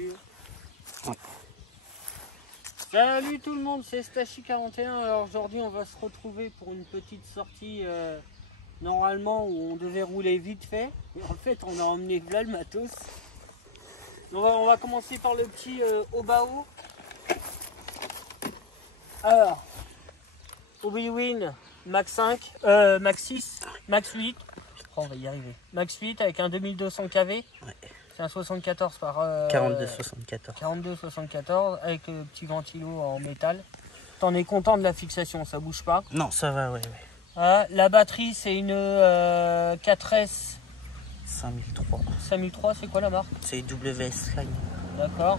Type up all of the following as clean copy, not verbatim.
voiture. Ouais. Salut tout le monde, c'est Stachi41. Alors aujourd'hui on va se retrouver pour une petite sortie normalement où on devait rouler vite fait. Et en fait on a emmené là le matos. On va commencer par le petit Obao. Alors, Obi-Win Max 5, Max 6, Max 8. Oh, on va y arriver. Max 8 avec un 2200 kV. Ouais. C'est un 74 par 42-74. 42-74 avec le petit ventilo en métal. T'en es content de la fixation, ça bouge pas? Non, ça va, ouais. Ah, la batterie c'est une 4S 5003. 5003, c'est quoi la marque? C'est WS Line. D'accord.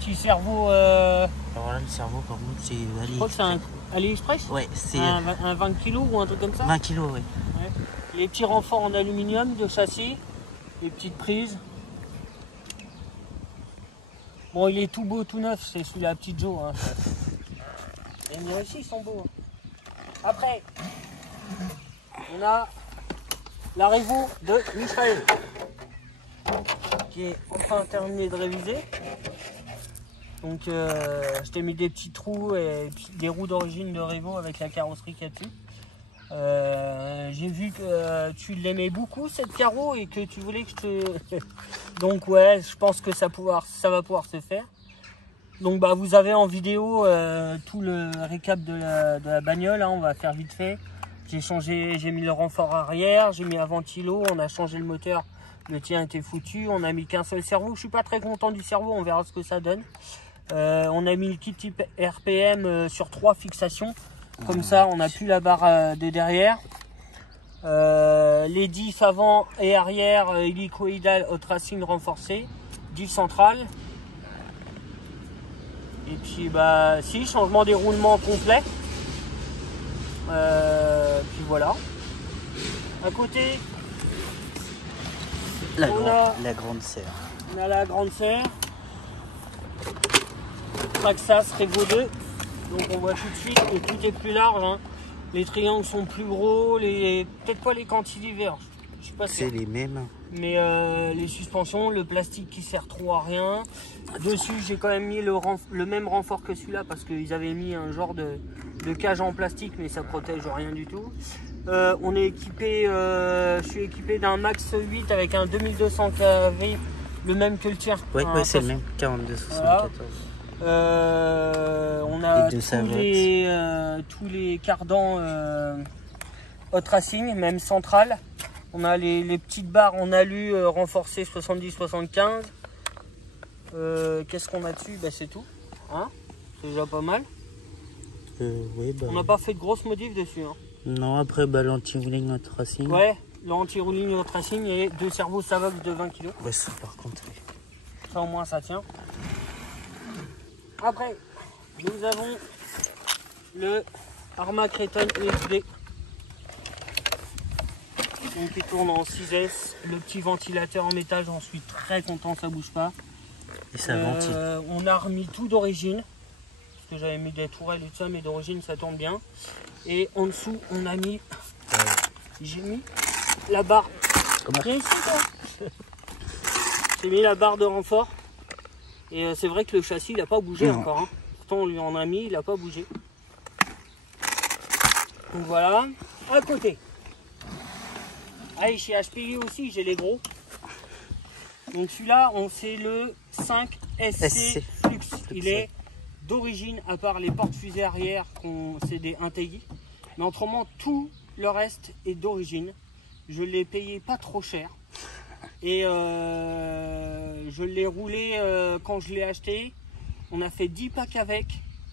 Petit cerveau. Alors là, le cerveau, par contre, c'est Je crois que c'est un AliExpress. Ouais, c'est Un 20 kg ou un truc comme ça. 20 kg, ouais. Ouais. Les petits renforts en aluminium de châssis, les petites prises. Bon, il est tout beau, tout neuf, c'est celui-là, petite Joe. Hein. Et moi aussi, ils sont beaux. Hein. Après, on a la Revo de Michael, qui est enfin terminé de réviser. Donc, je t'ai mis des petits trous et des roues d'origine de Revo avec la carrosserie qu'il y a dessus. J'ai vu que tu l'aimais beaucoup cette carreau et que tu voulais que je te... Donc ouais, je pense que ça va pouvoir se faire. Donc bah vous avez en vidéo tout le récap de la bagnole, hein, on va faire vite fait. J'ai mis le renfort arrière, j'ai mis un ventilo, on a changé le moteur, le tien était foutu, on a mis qu'un seul cerveau. Je suis pas très content du cerveau, on verra ce que ça donne. On a mis le kit type RPM sur 3 fixations. Comme ça, on n'a plus la barre de derrière. Les diffs avant et arrière hélicoïdal hot racing renforcé. Diff central. Et puis, bah, si, changement des roulements complet. Puis voilà. À côté, La grande serre. On a la grande serre. Traxxas Revo 2. Donc on voit tout de suite que tout est plus large, hein. Les triangles sont plus gros, peut-être pas les cantilevers, je sais pas si c'est les mêmes. Mais les suspensions, le plastique qui sert trop à rien. Dessus j'ai quand même mis le même renfort que celui-là parce qu'ils avaient mis un genre de cage en plastique mais ça protège rien du tout. On est équipé, je suis équipé d'un Max 8 avec un 2200 kV, le même que le tien. Oui, hein, c'est le même, 42-74. Voilà. On a tous les cardans hot racing, même central. On a les petites barres en alu renforcées 70-75. Qu'est-ce qu'on a dessus? Bah, c'est tout. Hein, c'est déjà pas mal. Oui, bah... On n'a pas fait de grosses modifs dessus. Hein. Non, après l'anti-rouling hot racing. Ouais, l'anti-rouling hot racing et 2 cerveaux Savox de 20 kg. Ouais, ça par contre. Oui. Ça au moins ça tient. Après, nous avons le Arma Creton USB. Donc il tourne en 6S. Le petit ventilateur en métal, j'en suis très content, ça bouge pas. Et ça ventile. On a remis tout d'origine. Parce que j'avais mis des tourelles et tout ça, mais d'origine ça tourne bien. Et en dessous, on a mis. J'ai mis la barre. Viens ici, toi. J'ai mis la barre de renfort. Et c'est vrai que le châssis il n'a pas bougé encore. Hein. Pourtant on lui en a mis, il n'a pas bougé. Donc voilà. À côté. Allez, chez HPI aussi j'ai les gros. Donc celui-là, c'est le 5 SC Flux. Il est d'origine, à part les portes-fusées arrière, c'est des Integi. Mais autrement, tout le reste est d'origine. Je l'ai payé pas trop cher. Et je l'ai roulé quand je l'ai acheté. On a fait 10 packs avec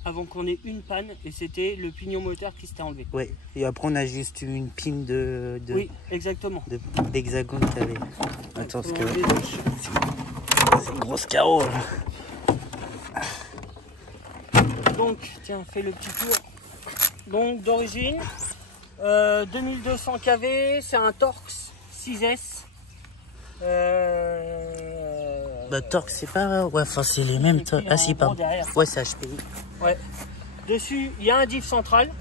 avant qu'on ait une panne et c'était le pignon moteur qui s'était enlevé. Oui, et après on a juste une pine oui, exactement. d'hexagone qui avait. Attends, parce que c'est une grosse carreau. Donc, tiens, fais le petit tour. Donc, d'origine, 2200 kV, c'est un Torx 6S. Bah Torx c'est pas... Ouais, enfin c'est les mêmes... Ah si, pardon. Ouais, c'est HPI. Ouais. Dessus, il y a un diff central.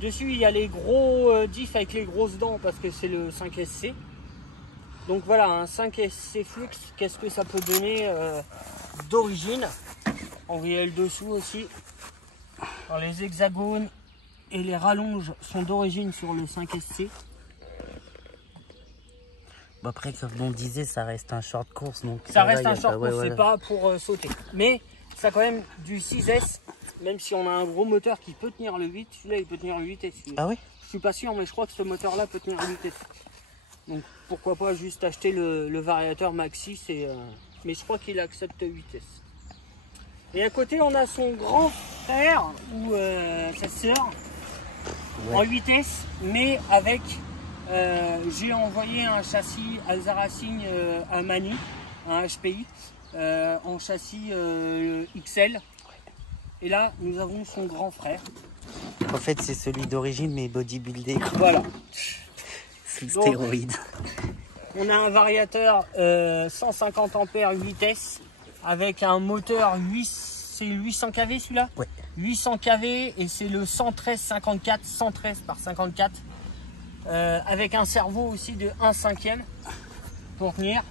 Dessus, il y a les gros diffs avec les grosses dents parce que c'est le 5SC. Donc voilà, un 5SC Flux, qu'est-ce que ça peut donner d'origine? On voit le dessous aussi. Alors, les hexagones et les rallonges sont d'origine sur le 5SC. Bon, après, comme on disait, ça reste un short course. Donc ça reste un short course, ouais, c'est pas pour sauter. Mais ça a quand même du 6S, même si on a un gros moteur qui peut tenir le 8. Celui-là, il peut tenir le 8S. Ah oui? Je suis pas sûr, mais je crois que ce moteur-là peut tenir le 8S. Donc pourquoi pas juste acheter le variateur Maxi, mais je crois qu'il accepte 8S. Et à côté, on a son grand frère ou sa sœur en 8S, mais avec... j'ai envoyé un châssis Alza Racing à Mani, un HPI, en châssis XL. Et là, nous avons son grand frère. En fait, c'est celui d'origine, mais bodybuildé. Voilà. Sous stéroïde. On a un variateur 150 ampères 8S avec un moteur 800 kV celui-là. Ouais. 800 kV et c'est le 113/54, 113 par 54. Avec un servo aussi de 1/5 pour tenir.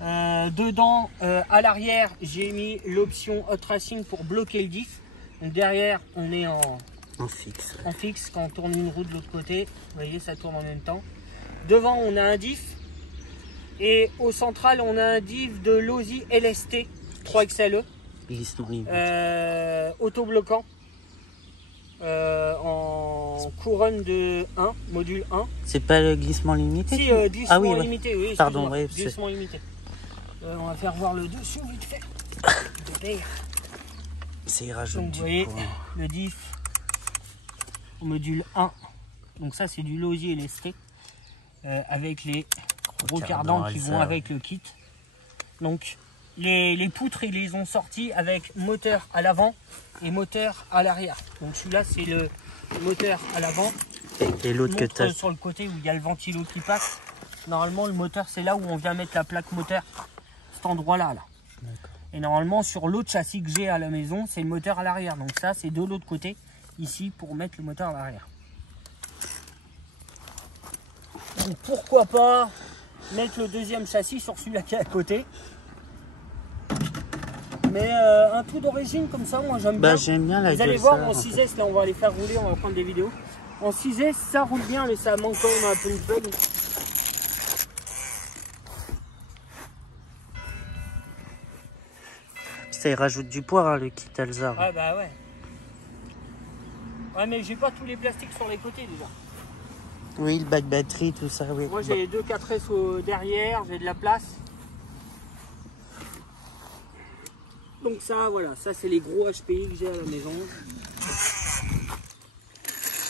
Dedans, à l'arrière, j'ai mis l'option Hot Racing pour bloquer le diff. Donc derrière, on est en fixe. En fixe, quand on tourne une roue de l'autre côté, vous voyez, ça tourne en même temps. Devant, on a un diff. Et au central, on a un diff de Losi LST 3XLE. Glissement limité. Autobloquant. En couronne de 1, module 1. C'est pas le glissement limité? Si, glissement ah, oui, limité, oui. Pardon, oui. Glissement limité. On va faire voir le dessus vite fait. C'est rajoute. Donc vous voyez le diff au module 1. Donc ça c'est du Losi LST avec les gros cardans qui vont avec le kit. Donc les poutres ils les ont sortis avec moteur à l'avant et moteur à l'arrière. Donc celui-là c'est le moteur à l'avant. Et l'autre que tu as sur le côté où il y a le ventilo qui passe. Normalement le moteur c'est là où on vient mettre la plaque moteur. Cet endroit là. Et normalement sur l'autre châssis que j'ai à la maison c'est le moteur à l'arrière. Donc ça c'est de l'autre côté ici pour mettre le moteur à l'arrière. Donc pourquoi pas mettre le deuxième châssis sur celui-là qui est à côté. Mais un tout d'origine comme ça, moi j'aime bien. J'aime bien la Vous allez voir en 6S, là on va les faire rouler, on va prendre des vidéos. En 6S, ça roule bien, mais ça manque quand même un peu de bug. Ça, il rajoute du poids, hein, le kit Alza. Ah bah ouais. Ouais, mais j'ai pas tous les plastiques sur les côtés déjà. Oui, le bac batterie, tout ça, oui. Moi j'ai 2 4S derrière, j'ai de la place. Donc ça, voilà, ça c'est les gros HPI que j'ai à la maison.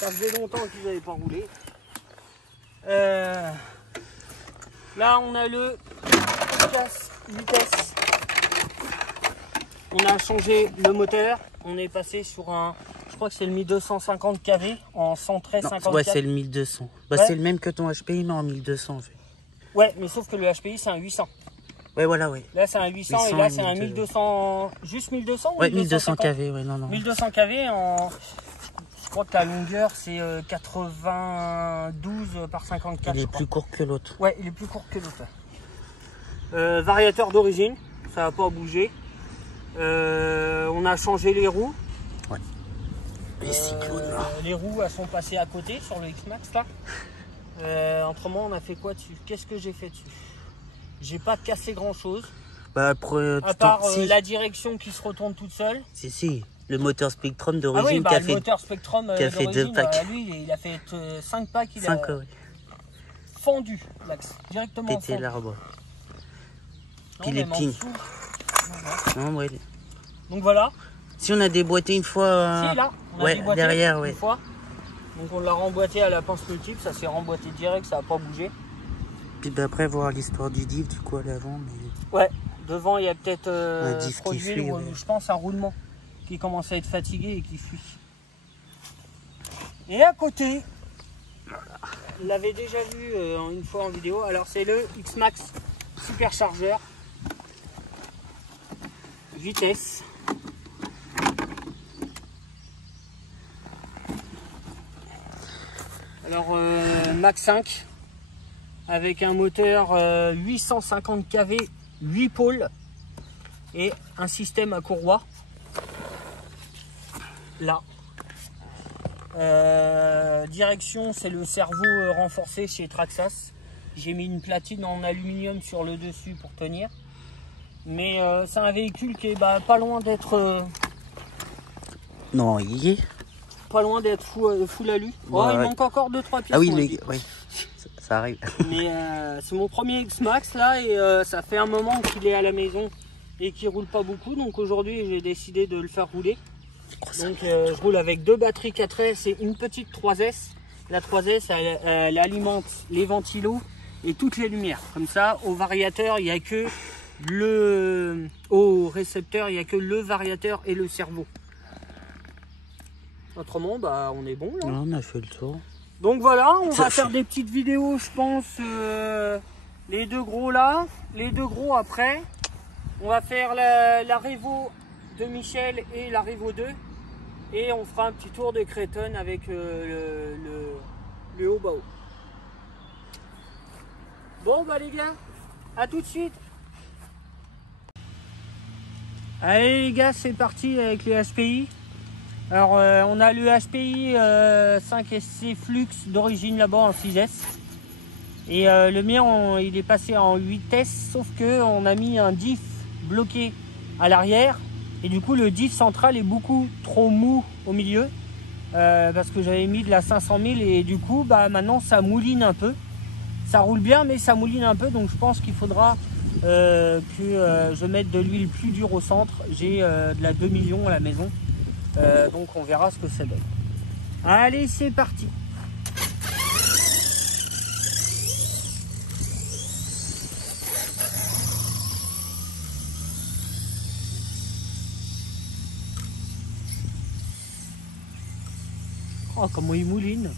Ça faisait longtemps qu'ils n'avaient pas roulé. Là on a le vitesse. On a changé le moteur. On est passé sur un, je crois que c'est le 1250 kV en 113/54. Ouais, c'est le 1200. Ouais. C'est le même que ton HPI, mais en 1200 en fait. Ouais, mais sauf que le HPI c'est un 800. Ouais, voilà, ouais. Là c'est un 800 et là c'est un 1200. Juste 1200 ou ouais, 1200 kV, ouais, non. 1200 kV en. Je crois que la longueur c'est 92 par 54. Il est plus court que l'autre. Ouais, il est plus court que l'autre. Variateur d'origine, ça va pas bouger. On a changé les roues. Ouais. Les cyclones là. Les roues elles sont passées à côté sur le X-Max là. Autrement on a fait quoi dessus? Qu'est-ce que j'ai fait dessus? J'ai pas cassé grand chose. À part la direction qui se retourne toute seule. Si. Le moteur Spectrum Ah d'origine oui, le moteur Spectrum qui a fait 2 packs. Lui, il a fait 5 packs. Il 5, a oui. Fendu l'axe, directement Pété fendu. l'arbre. Puis les pings. Non, ouais. Donc voilà. Si on a déboîté une fois. Si, là, on a déboîté derrière, une fois. Donc on l'a remboîté à la pince multiple, ça s'est remboîté direct, ça n'a pas bougé. Puis après voir l'histoire du diff du coup à l'avant. Mais... Ouais, devant il y a peut-être un diff trop qui d'huile fuit, ou ouais. je pense un roulement qui commence à être fatigué et qui fuit. Et à côté, on l'avait déjà vu une fois en vidéo, alors c'est le X-Max superchargeur vitesse. Alors Max 5, avec un moteur 850 kV, 8 pôles et un système à courroie. Là. Direction, c'est le cerveau renforcé chez Traxxas. J'ai mis une platine en aluminium sur le dessus pour tenir. Mais c'est un véhicule qui est pas loin d'être... Non, il est. Pas loin d'être full alu. Oh, Ouais, il ouais. manque encore 2-3 pièces. Ah oui, moi, mais je dis. oui, ça arrive. Mais c'est mon premier X-Max là et ça fait un moment qu'il est à la maison et qu'il roule pas beaucoup. Donc aujourd'hui j'ai décidé de le faire rouler. Donc je roule avec 2 batteries 4S et une petite 3S. La 3S elle alimente les ventilos et toutes les lumières. Comme ça au variateur il n'y a que au récepteur il n'y a que le variateur et le cerveau. Autrement on est bon là. Non, on a fait le tour. Donc voilà, on Ça va fait- faire des petites vidéos, je pense, les 2 gros là, les 2 gros après. On va faire la Revo de Michel et la Revo 2. Et on fera un petit tour de Créton avec le haut-bas. Bon les gars, à tout de suite. Allez les gars, c'est parti avec les HPI. Alors on a le HPI 5SC Flux d'origine là-bas en 6S et le mien il est passé en 8S sauf que on a mis un diff bloqué à l'arrière et du coup le diff central est beaucoup trop mou au milieu parce que j'avais mis de la 500 000 et du coup maintenant ça mouline un peu, ça roule bien mais ça mouline un peu, donc je pense qu'il faudra que je mette de l'huile plus dure au centre. J'ai de la 2 millions à la maison. Donc on verra ce que ça donne. Allez, c'est parti. Oh, comment il mouline.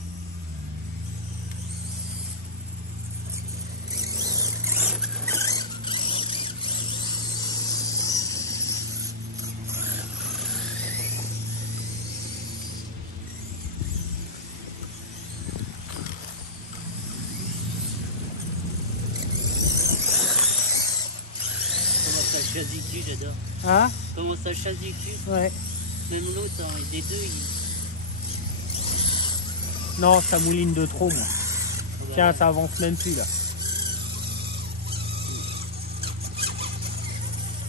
Ça chasse du cul, j'adore. Hein? Comment ça chasse du cul? Ouais. Même l'autre, hein, des deux, Non, ça mouline de trop, moi. Tiens, ça avance même plus, là.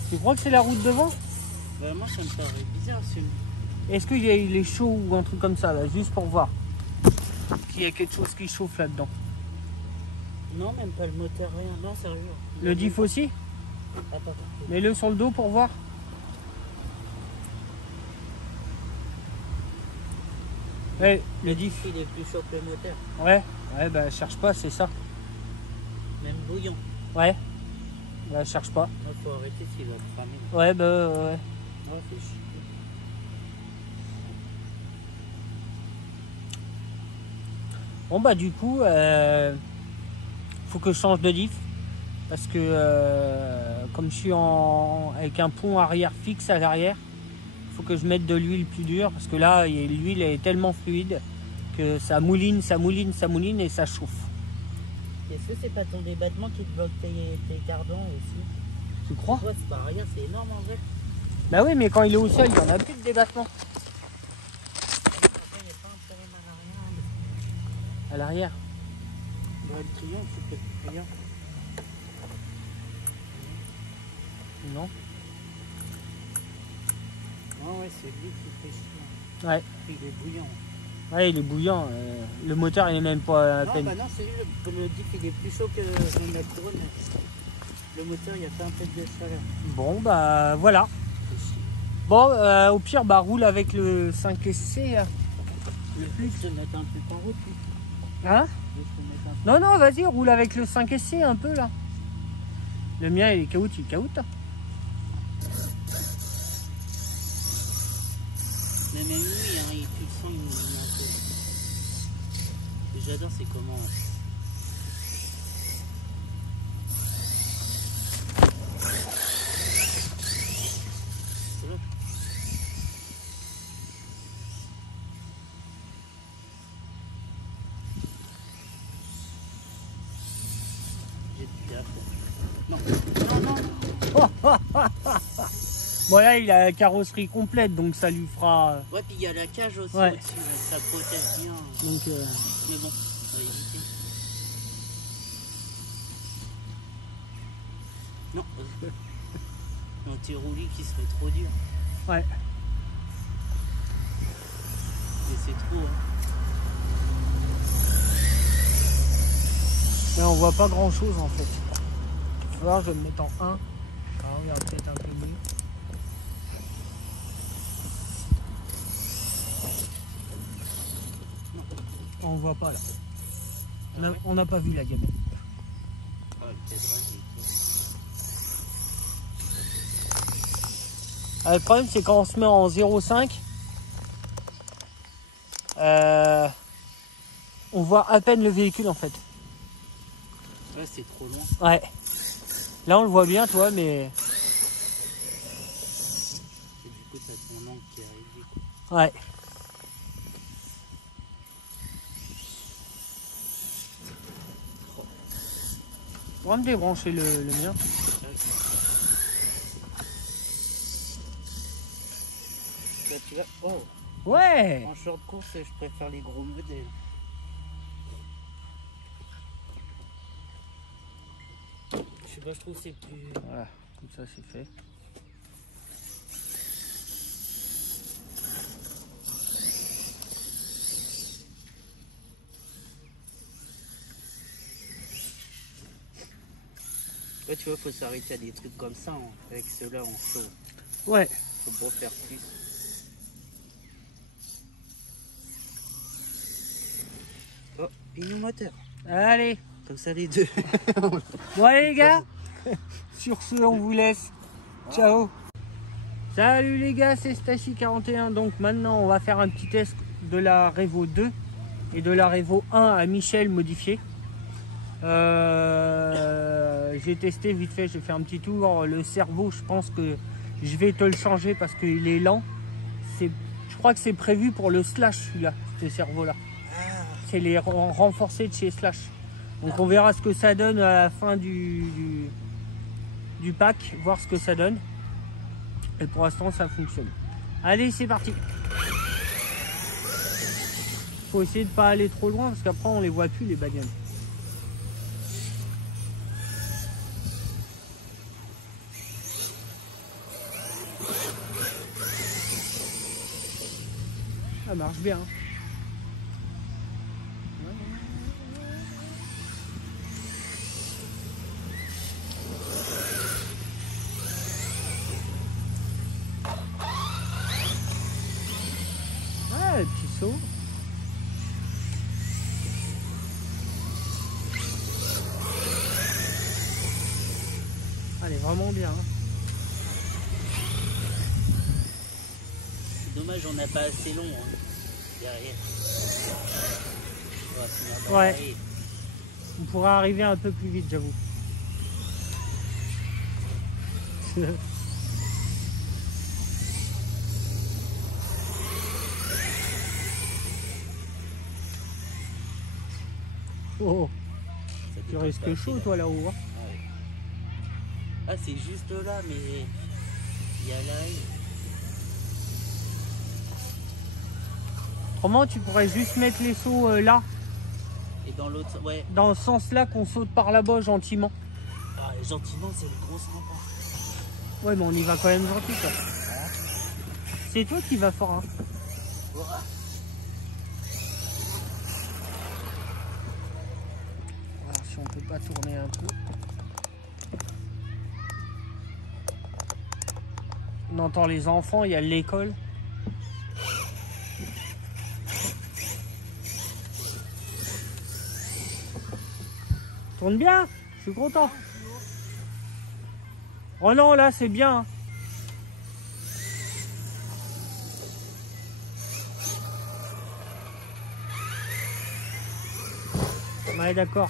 Tu crois que c'est la route devant? Bah, moi, ça me paraît bizarre, celui-là. Est-ce qu'il est chaud ou un truc comme ça, là, juste pour voir s'il y a quelque chose qui chauffe là-dedans? Non, même pas le moteur, rien. Non, sérieux. Le diff aussi? Attends. Mets-le sur le dos pour voir. Ouais, le diff. Il est plus chaud que le moteur. Ouais, cherche pas, c'est ça. Même bouillon. Ouais, cherche pas. Il faut arrêter s'il va cramer. Ouais, ouais. Ouais, c'est chiant. Bon, du coup, faut que je change de diff. Parce que comme je suis avec un pont arrière fixe à l'arrière, il faut que je mette de l'huile plus dure. Parce que là, l'huile est tellement fluide que ça mouline et ça chauffe. Est-ce que c'est pas ton débattement qui te bloque tes cardans aussi? Tu crois? Ouais, c'est pas rien, c'est énorme en vrai. Bah oui, mais quand il est au sol, il n'y en a plus de débattement. Après, il n'y a pas un problème à l'arrière. À l'arrière. Ouais, le triomphe, c'est peut-être le triomphe. Non. Non, ouais, c'est lui qui fait chiant. Ouais. Il est bouillant. Ouais, il est bouillant. Le moteur, il est même pas à Non, peine. bah non, c'est lui, le diff, il est plus chaud que la couronne. Le moteur, il n'y a pas un peu de chaleur. Bon, voilà. Bon, au pire, roule avec le 5SC. Le plus, je te mettre un peu en route. Lui. Hein? Je te mettre un peu. Non, vas-y, roule avec le 5SC un peu là. Le mien, il est caout, il caoute. Mais même lui, hein, il tu le sens, il mouline un peu. Et j'adore, c'est comment. Voilà. Bon là il a la carrosserie complète donc ça lui fera... Ouais, puis il y a la cage aussi Ouais. au-dessus, là, ça protège bien. Donc, Mais bon, on va éviter. Non, l'anti-roulis qui serait trop dur. ouais. Mais c'est trop. Hein. Mais on voit pas grand chose en fait. Tu vas voir, je vais me mettre en 1. Alors, on regarde peut-être un peu mieux. On voit pas là. On n'a pas vu la gamelle. Ah, peut-être vas-y. Le problème c'est quand on se met en 0,5, on voit à peine le véhicule en fait. Ouais, c'est trop loin. Ouais. Là on le voit bien toi mais... Et du coup, t'as ton angle qui est réduit. Ouais. On va me débrancher le mien. Là, tu vois. Oh, Ouais. en short course, je préfère les gros modèles. Je sais pas, je trouve que c'est plus. Voilà, comme ça c'est fait. Ouais, tu vois, faut s'arrêter à des trucs comme ça. Hein. Avec ceux-là, on saute. Ouais. Faut pas faire plus. Oh, pignon moteur. Allez. Comme ça, les deux. Bon allez les gars. Sur ce on vous laisse. Ciao. Salut les gars, c'est Stachi41. Donc maintenant on va faire un petit test de la Revo 2 et de la Revo 1 à Michel modifiée. J'ai testé vite fait, j'ai fait un petit tour. Le cerveau, je pense que je vais te le changer parce qu'il est lent. Je crois que c'est prévu pour le Slash celui-là, ce cerveau-là. C'est les renforcés de chez Slash. Donc on verra ce que ça donne à la fin du pack, voir ce que ça donne. Et pour l'instant ça fonctionne. Allez c'est parti. Faut essayer de pas aller trop loin parce qu'après on les voit plus les bagnoles. Ça marche bien. Ouais, le petit saut. Elle est vraiment bien. Hein. C'est dommage, on n'a pas assez long hein, derrière. On va finir dans Ouais. l'arrêt. On pourrait arriver un peu plus vite, j'avoue. Oh, Ça tu dépasse risques pas chaud assez, toi là-haut. Hein. là. Ouais. Ah, c'est juste là, mais il y a là. Autrement, tu pourrais juste mettre les sauts là, Et dans l'autre, ouais. dans le sens là qu'on saute par là-bas gentiment. Ah, gentiment, c'est le gros sympa. Ouais, mais on y va quand même gentil, quoi. C'est toi qui vas fort, hein. Voilà. On va voir si on peut pas tourner un peu. On entend les enfants, il y a l'école. Tourne bien, je suis content. Oh non, là c'est bien. Ouais, d'accord.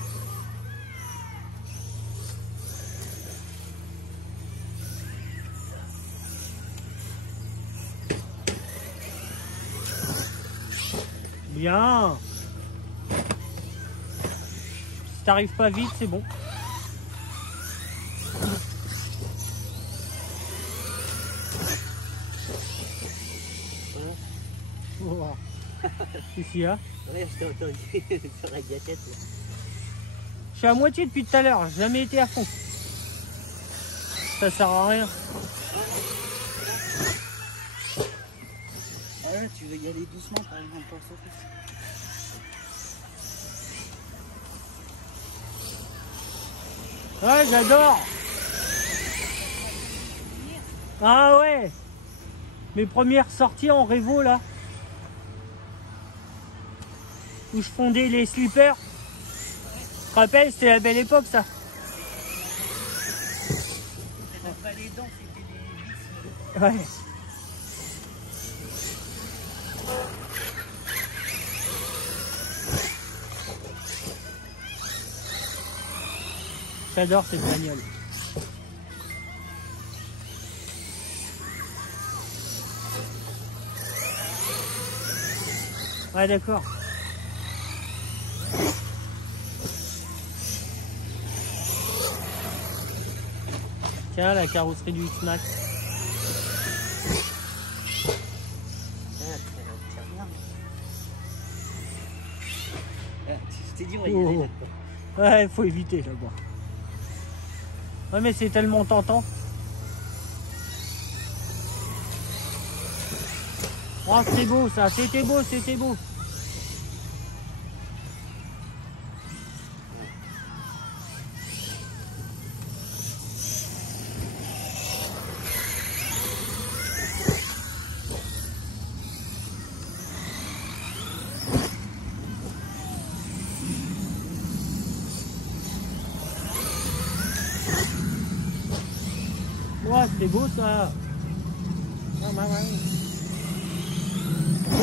Bien. Si t'arrives pas vite, c'est bon. Qu'est-ce qu'il y a? Ouais, je t'ai entendu sur la gâchette. Là. Je suis à moitié depuis tout à l'heure, j'ai jamais été à fond. Ça sert à rien. Ah là, tu veux y aller doucement par exemple pour sauter. Ouais, j'adore. Ah ouais. Mes premières sorties en révo là. Où je fondais les slippers. Tu te rappelles, c'était la belle époque ça. C'était pas les dents, c'était des vis. Ouais. J'adore cette bagnole. Ouais, d'accord. Tiens, la carrosserie du X-Max. Je t'ai dit, on va y Oh. aller. Ouais, faut éviter là-bas. Ouais, mais c'est tellement tentant. Oh, c'est beau ça, c'était beau, c'était beau. Ouais, c'est beau ça. Ah, ouais, ouais.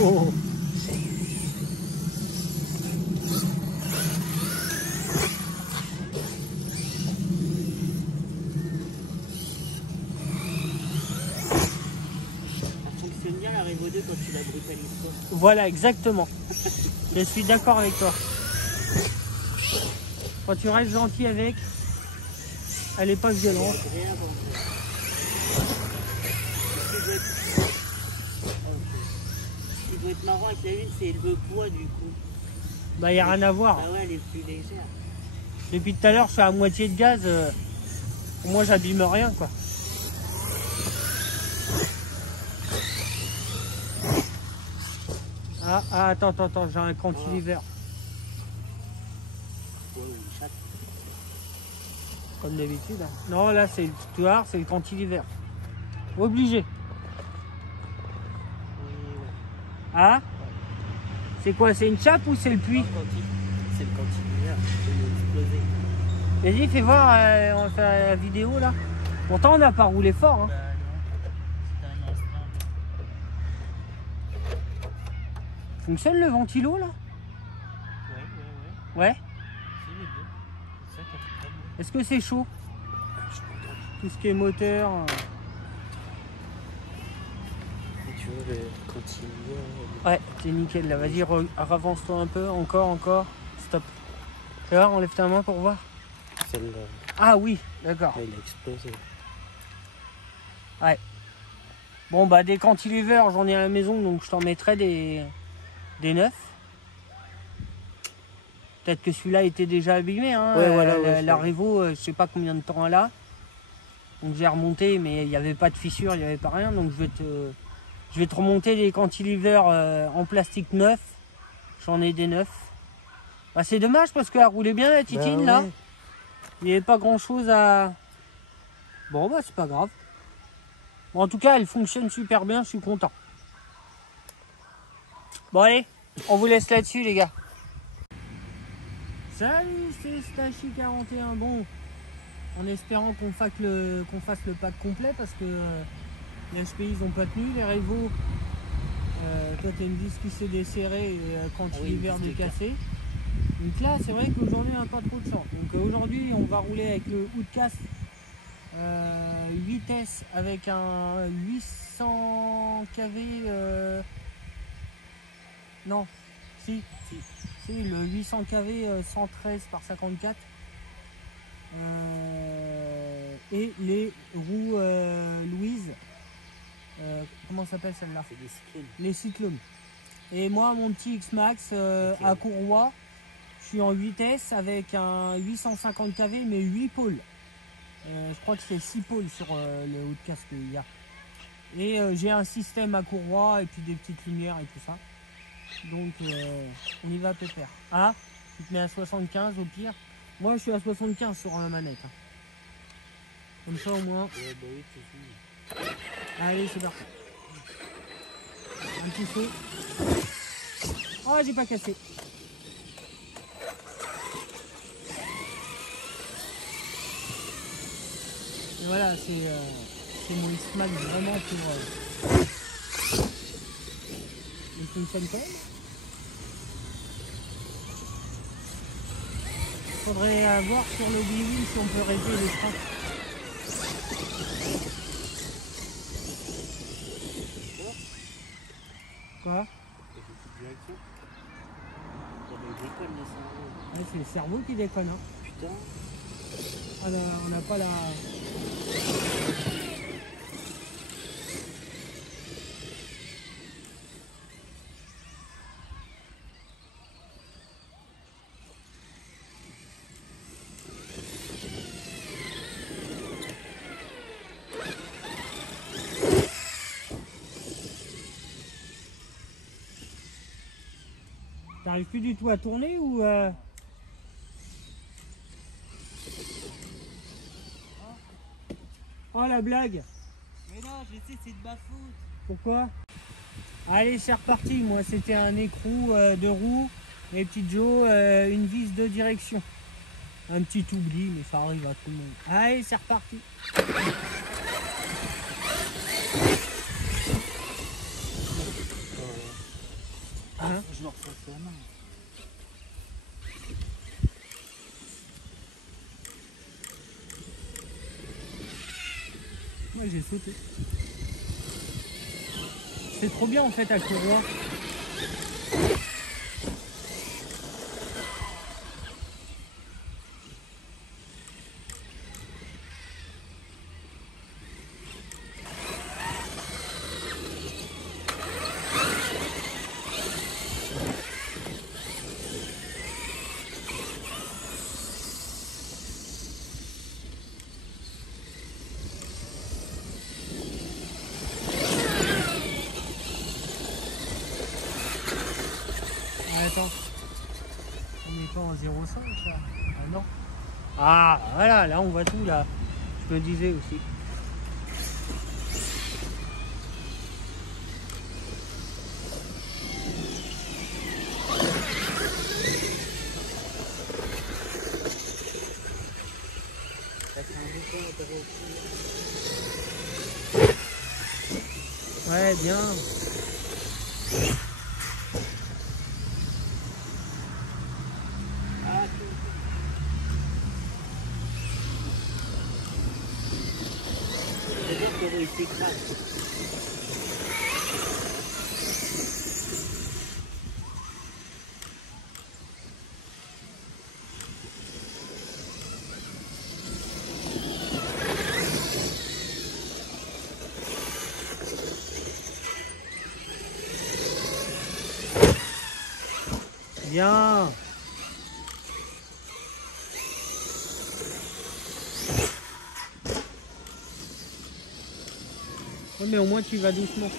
Oh. Ça fonctionne bien la Revo 2 quand tu la brutalises pas. Voilà, exactement. Je suis d'accord avec toi. Quand tu restes gentil avec, elle est pas violente. C'est agréable. Ce qui doit être marrant avec la une, c'est le poids du coup. Bah, y a rien à voir. Ah ouais, elle est plus légère. Depuis tout à l'heure, je suis à moitié de gaz. Pour moi, j'abîme rien, quoi. Ah, attends, j'ai un cantilever. Ouais, une chatte. Comme d'habitude. Hein. Non, là, c'est le cantilever. Obligé. Ah? C'est quoi? C'est une chape ou c'est le puits? C'est le cantilever. Il est explosé. Vas-y, fais voir, on va faire la vidéo, là. Pourtant, on n'a pas roulé fort, hein. Bah non. C'est un instinct. Fonctionne le ventilo, là? Ouais. Ouais. C'est les deux. C'est ça qui a fait très bien. Est-ce que c'est chaud? Tout ce qui est moteur. Et tu veux le cantilever. Ouais, c'est nickel, là. Vas-y, avance-toi un peu. Encore. Stop. Fais voir, enlève ta main pour voir. Celle-là, Ah oui, d'accord. il a explosé. Ouais. Bon, bah, des cantilevers, j'en ai à la maison, donc je t'en mettrai des neufs. Peut-être que celui-là était déjà abîmé, hein. Ouais, voilà, ouais, la ça. Revo, je sais pas combien de temps elle a. Donc j'ai remonté, mais il n'y avait pas de fissure, il n'y avait pas rien. Donc je vais te remonter des cantilevers en plastique neuf. J'en ai des neufs. Bah, c'est dommage parce qu'elle roulait bien la titine, Bah, là. ouais. Il n'y avait pas grand chose à... Bon, bah c'est pas grave. Bon, en tout cas, elle fonctionne super bien, je suis content. Bon, allez, on vous laisse là-dessus, les gars. Salut, c'est Stachi 41. Bon, en espérant qu'on fasse le pack complet parce que les HPI ils n'ont pas tenu, les Revo, toi tu as une vis qui s'est desserrée et quand Ah oui, l'hiver une vis de décassé. Donc là, c'est vrai qu'aujourd'hui on n'a pas trop de chance. Donc aujourd'hui, on va rouler avec le Hoodcast 8S avec un 800 kV. Non, si, le 800 kV 113 par 54. Et les roues Louise. Comment s'appelle celle-là? C'est des cyclones. Les cyclones. Et moi, mon petit X-Max à courroie, je suis en 8S avec un 850 kV mais 8 pôles. Je crois que c'est 6 pôles sur le haut de casque qu'il y a. Et j'ai un système à courroie et puis des petites lumières et tout ça. Donc on y va pépère. Ah, tu te mets à 75 au pire. Moi je suis à 75 sur la manette. Hein. Comme ça au moins. Ouais, bah oui, c'est fini. Allez, c'est parti. Un petit feu. Oh, j'ai pas cassé. Et voilà, c'est mon X-Max vraiment pour... Il fonctionne quand même. Faudrait voir sur le B-Wheel si on peut régler les freins. Quoi? Ouais, c'est le cerveau qui déconne. Hein. Putain. Ah, là, on n'a pas la... T'arrives plus du tout à tourner ou... Oh la blague! Mais non, je sais, c'est de ma faute. Pourquoi? Allez, c'est reparti. Moi, c'était un écrou de roue. Et petit Joe, une vis de direction. Un petit oubli, mais ça arrive à tout le monde. Allez, c'est reparti. Hein? Je me refasse la main. Moi, j'ai sauté. C'est trop bien en fait à courroie. Attends, on n'est pas en 0,5 là. Ah non. Ah voilà, là on voit tout là. Je me disais aussi. Ça fait un bouton interrompu. Ouais, bien. Il s'écrase. Bien. Ouais, mais au moins tu vas doucement.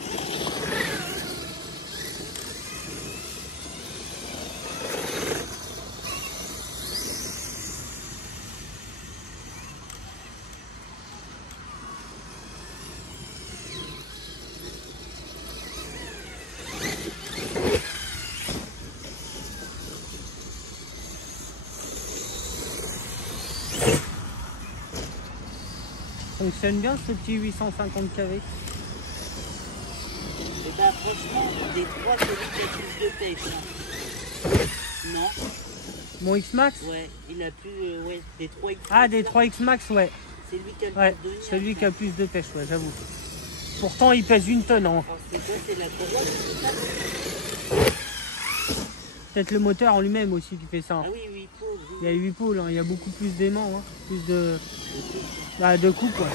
Fonctionne bien ce petit 850 kV. Et bah franchement, des trois, c'est lui qui a plus de pêche. Hein. Non. Mon X-Max? Ouais, il a plus, ouais, des 3 X. Ah, des 3 X-Max, ouais. C'est lui qui a le Ouais, plus de celui qui a plus de pêche, ouais, j'avoue. Pourtant, il pèse 1 tonne. Hein. Alors c'est quoi, c'est la courroie qui fait ça? Peut-être le moteur en lui-même aussi qui fait ça. Hein. Ah oui, 8 pôles. Oui. Il y a 8 pôles, hein. Il y a beaucoup plus d'aimants, hein. Plus de... Bah, de coups, quoi.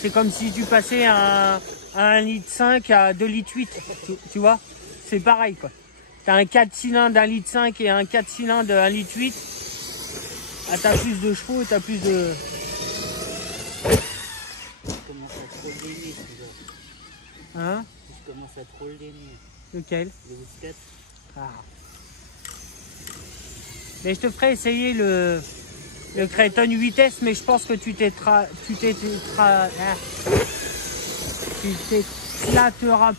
C'est comme si tu passais à 1,5 litre à 2,8 litres, tu vois. c'est pareil quoi. T'as un 4 cylindres 1,5 litre et un 4 cylindres 1,8 litre. Ah, t'as plus de chevaux et t'as plus de... Je commence à trop l'aimer celui-là. Hein? Je commence à trop l'aimer. Lequel? Le Whiskas. Ah. Mais je te ferai essayer le Creighton 8S, mais je pense que tu t'éclateras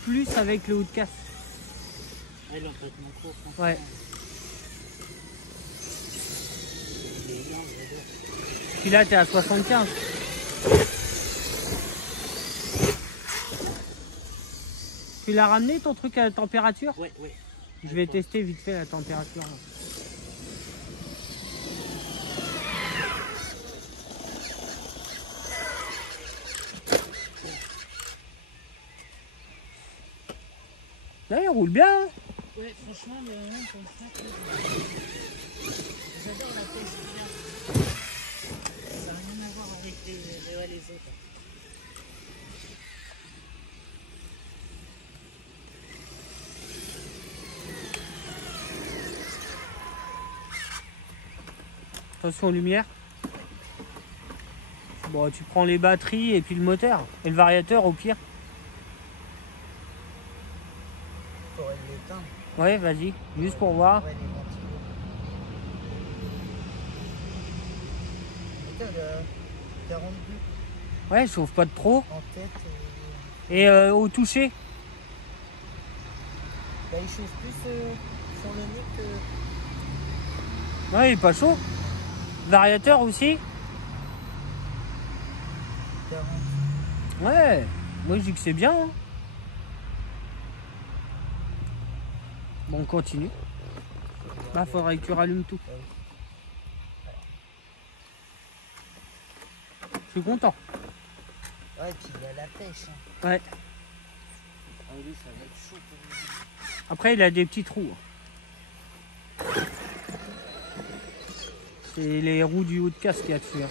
plus avec le Woodcast. Ah, l'empattement court, franchement. Ouais. Il est énorme, j'adore. Puis là, t'es à 75. Tu l'as ramené ton truc à la température? Ouais, ouais. Je vais tester vite fait la température. Là, il roule bien. Hein. Ouais, franchement, mais même comme ça, j'adore la pêche, c'est bien. Ça n'a rien à voir avec les autres. Attention aux lumières. Bon, tu prends les batteries et puis le moteur. Et le variateur au pire. Faudrait l'éteindre. Ouais, vas-y. Juste pour voir. Ouais, les ventilos. Putain, 42 Ouais, chauffe pas de pro. en tête. Et au toucher. Bah, il chauffe plus sur le nez que... Ouais, il est pas chaud. Variateur aussi. 40. Ouais. Moi, je dis que c'est bien. Hein. Bon, on continue. Bah, faudrait que tu rallumes tout. Je suis content. Ouais, puis il y a la pêche. Hein. Ouais. Ah oui, ça va être chaud pour lui. Après, il a des petits trous. C'est les roues du haut de casque qu'il y a dessus. Hein.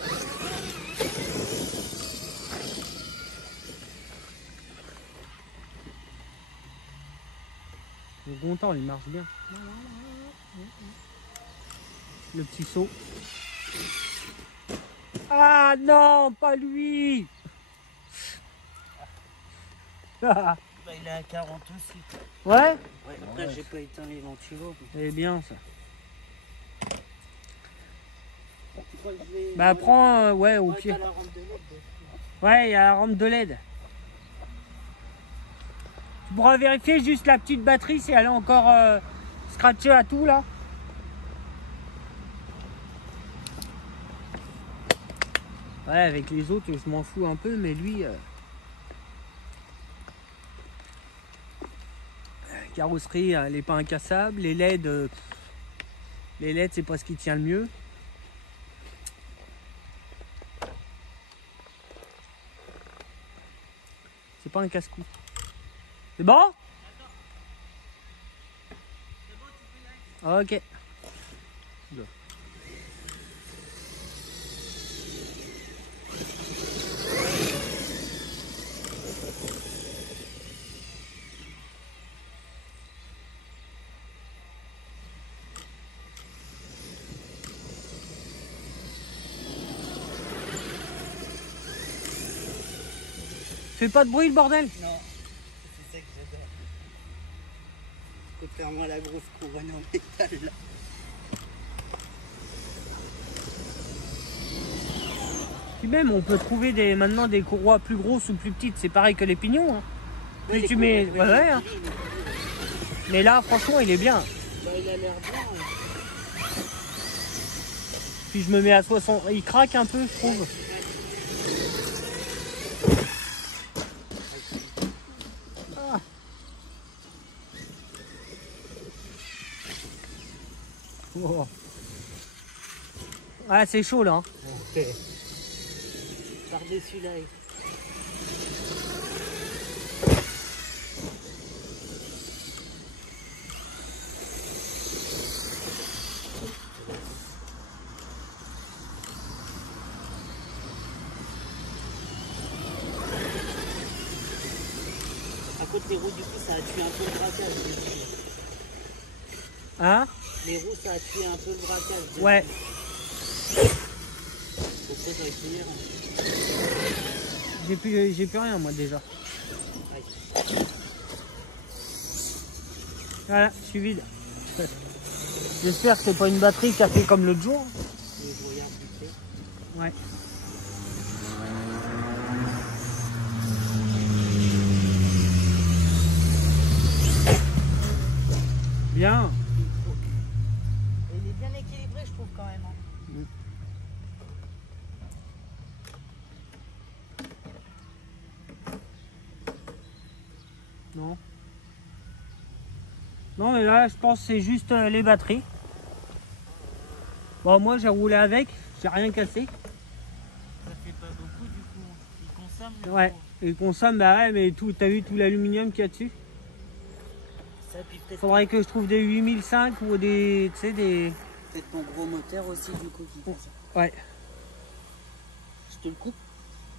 Le content, il marche bien. Le petit saut. Ah non, pas lui. Bah, il est à 40 aussi. Ouais. Ouais, après, j'ai pas éteint les ventilos. C'est bien ça. Tu crois que je vais... Bah prends, ouais, au Ouais, pied. t'as la rampe de LED. Ouais, il y a la rampe de LED. Tu pourras vérifier juste la petite batterie si elle est encore scratchée à tout là. Ouais, avec les autres, je m'en fous un peu, mais lui... carrosserie, elle n'est pas incassable. Les LED, c'est pas ce qui tient le mieux. C'est pas un casse-cou. C'est bon? Ok. Fais pas de bruit le bordel. Non, c'est ça que j'adore. Contrairement à la grosse couronne en métal là. Puis même on peut trouver maintenant des courroies plus grosses ou plus petites, c'est pareil que les pignons. Hein. Plus Ouais, tu mets. couronnes, Ouais, ouais, hein. Mais là franchement il est bien. Bah, il a l'air bien. Puis je me mets à 60. Il craque un peu je trouve. Ah. Oh. Ah c'est chaud là. Hein. Ok. Par-dessus l'œil. À côté des roues, du coup, ça a tué un peu le braquage. Hein? Les roues, ça a tué un peu le braquage. Ouais. Faut peut-être récupérer. J'ai plus rien moi déjà. Voilà, je suis vide. J'espère que c'est pas une batterie qui a fait comme l'autre jour. Je regarde vite fait. Ouais. Bien. Et il est bien équilibré, je trouve, quand même. Hein. Non. Non, mais là, je pense que c'est juste les batteries. Bon, moi, j'ai roulé avec, j'ai rien cassé. Ça fait pas beaucoup du coup. Il consomme le Ouais. gros. Il consomme, bah ouais, mais tout, t'as vu tout l'aluminium qu'il y a dessus? Ça, puis peut-être Faudrait que je trouve des 8005 ou des, tu sais, des... peut-être ton gros moteur aussi du coup qui fait ça. Ouais. Je te le coupe,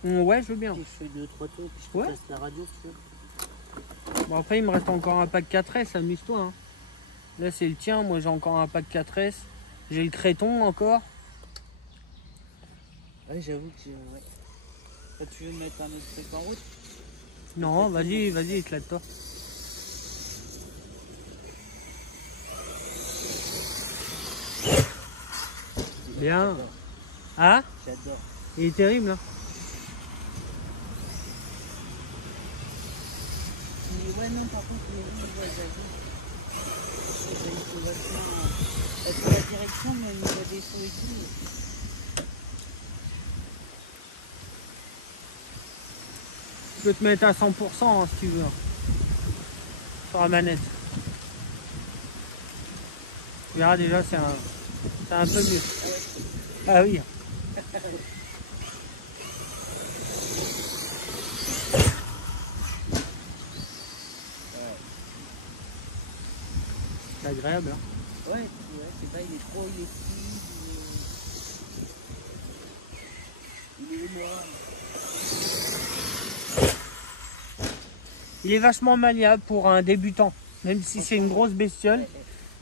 Ouais, je veux bien. puis je fais 2-3 tours, puis je te Ouais. passe la radio si tu veux. Bon, après, il me reste encore un pack 4S, amuse-toi. Hein. Là, c'est le tien, moi j'ai encore un pack 4S. J'ai le Créton encore. Ouais, j'avoue que ouais. Là, tu veux mettre un autre truc en route? Non, vas-y, éclate-toi. Bien. J'adore. Ah, J'adore. il est terrible. Hein. Mais ouais, non, par contre, les roues, ouais, j'avoue. Il faut vachement être la direction, mais au niveau des sauts et tout. Je peux te mettre à 100% hein, si tu veux. Hein. Sur la manette. Tu verras déjà, c'est un peu mieux. Ah oui. C'est agréable. Hein. Ouais, c'est pas, il est trop, il est fluide, il est moral. Il est vachement maniable pour un débutant, même si c'est une grosse bestiole.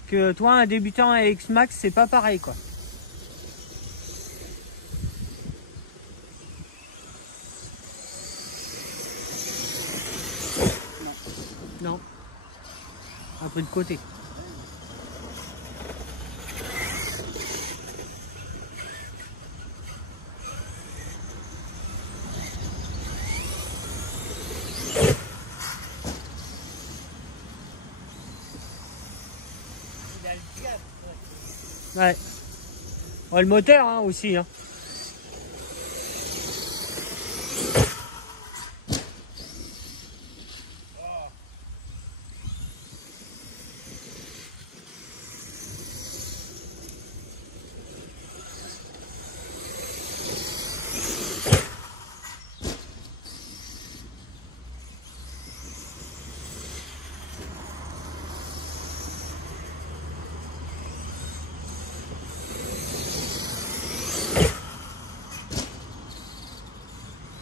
Que toi, un débutant à X-Max, c'est pas pareil quoi. Non. Un peu de côté. Ouais. Ouais, le moteur hein, aussi. Hein.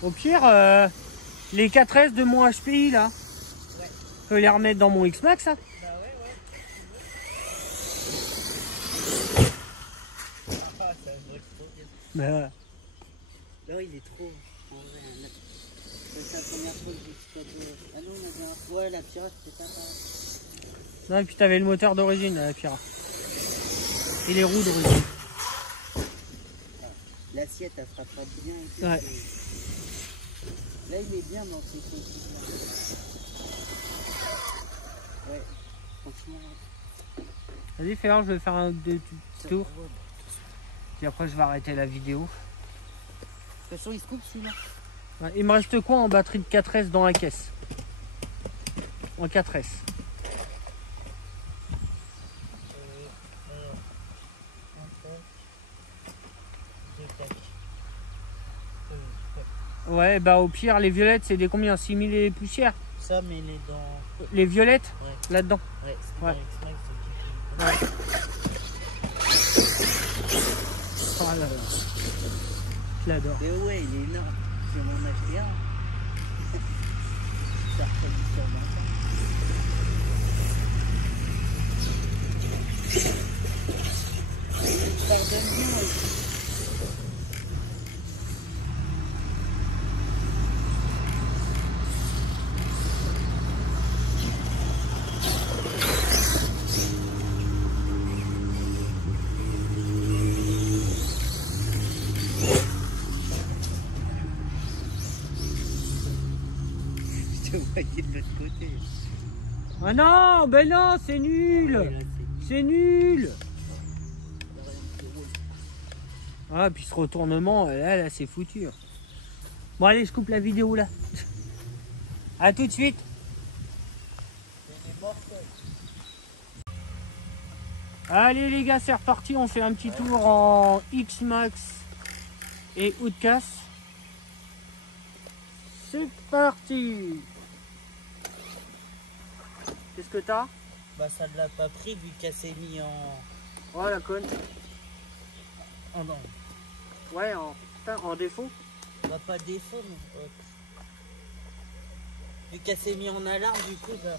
Au pire, les 4S de mon HPI là, je peux les remettre dans mon X-Max. Hein. Bah ouais, ouais. Ah, ça va être trop bien. Mais, Là, il est trop. En vrai, c'est la première fois que j'exploite. Ah non, la dernière fois, la Pirate, c'était pas pareil. non, et puis t'avais le moteur d'origine, la Pira. Et les roues d'origine. L'assiette, elle frappe pas bien. Et tout, Ouais. Là, il est bien dans ces trucs-là. Ouais, franchement. Vas-y, fais voir, je vais faire un deux tours. Ouais. Puis après, je vais arrêter la vidéo. De toute façon, il se coupe celui-là. Ouais, il me reste quoi en batterie de 4S dans la caisse? En 4S. Ouais, bah au pire, les violettes, c'est des combien? 6000 et poussières? Ça, mais il est dans. Les violettes? Ouais. Là-dedans. Ouais, c'est Ouais. dans X-Max, c'est Ouais. Oh là là. Je l'adore. Mais ouais, il est énorme. Je vais m'en acheter un. Ça refroidit sûrement. te voyais de l'autre côté. Ah non, ben non, c'est nul. Ouais, là, C'est nul. Ah, puis ce retournement, là, c'est foutu. Bon, allez, je coupe la vidéo là. À tout de suite. Allez les gars, c'est reparti. On fait un petit tour en X-Max et Outcast. C'est parti. Qu'est-ce que t'as? Bah ça ne l'a pas pris vu qu'elle s'est mis en... Oh la conne. Oh non, Ouais, en défaut. bah pas défaut mais... Vu qu'elle s'est mis en alarme du coup bah...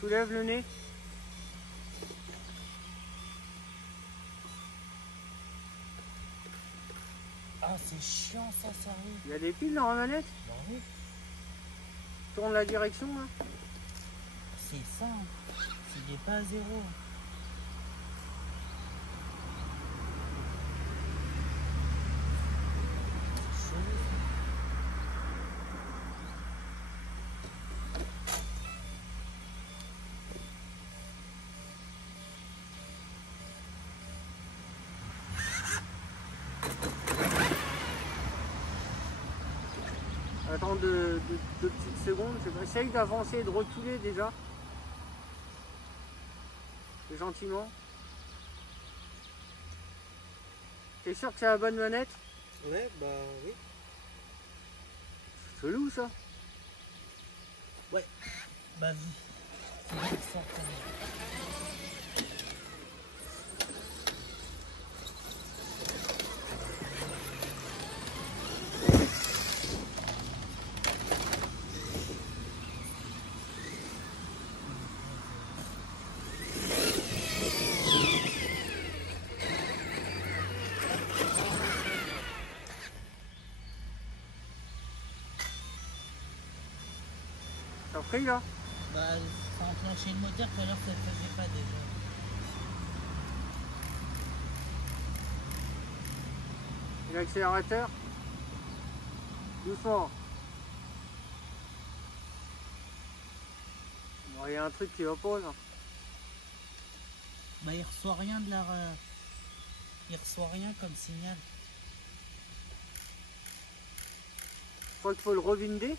Soulève le nez. Ah c'est chiant ça, sérieux. Il y a des piles dans la manette. Bah oui, Tourne la direction là. c'est simple. S'il n'est pas à zéro. C'est chelou, ça. Attends deux petites secondes. Essaye d'avancer et de reculer déjà. Gentiment. T'es sûr que c'est la bonne manette? Ouais bah oui. C'est chelou ça. Ouais, bah oui. C'est ça, quand même. T'as pris là? Bah ça a enclenché le moteur, tout à l'heure ça ne faisait pas déjà. Et l'accélérateur? Doucement. Bon, il y a un truc qui va pas là. Bah il reçoit rien de la... Il reçoit rien comme signal. Je crois qu'il faut le revinder.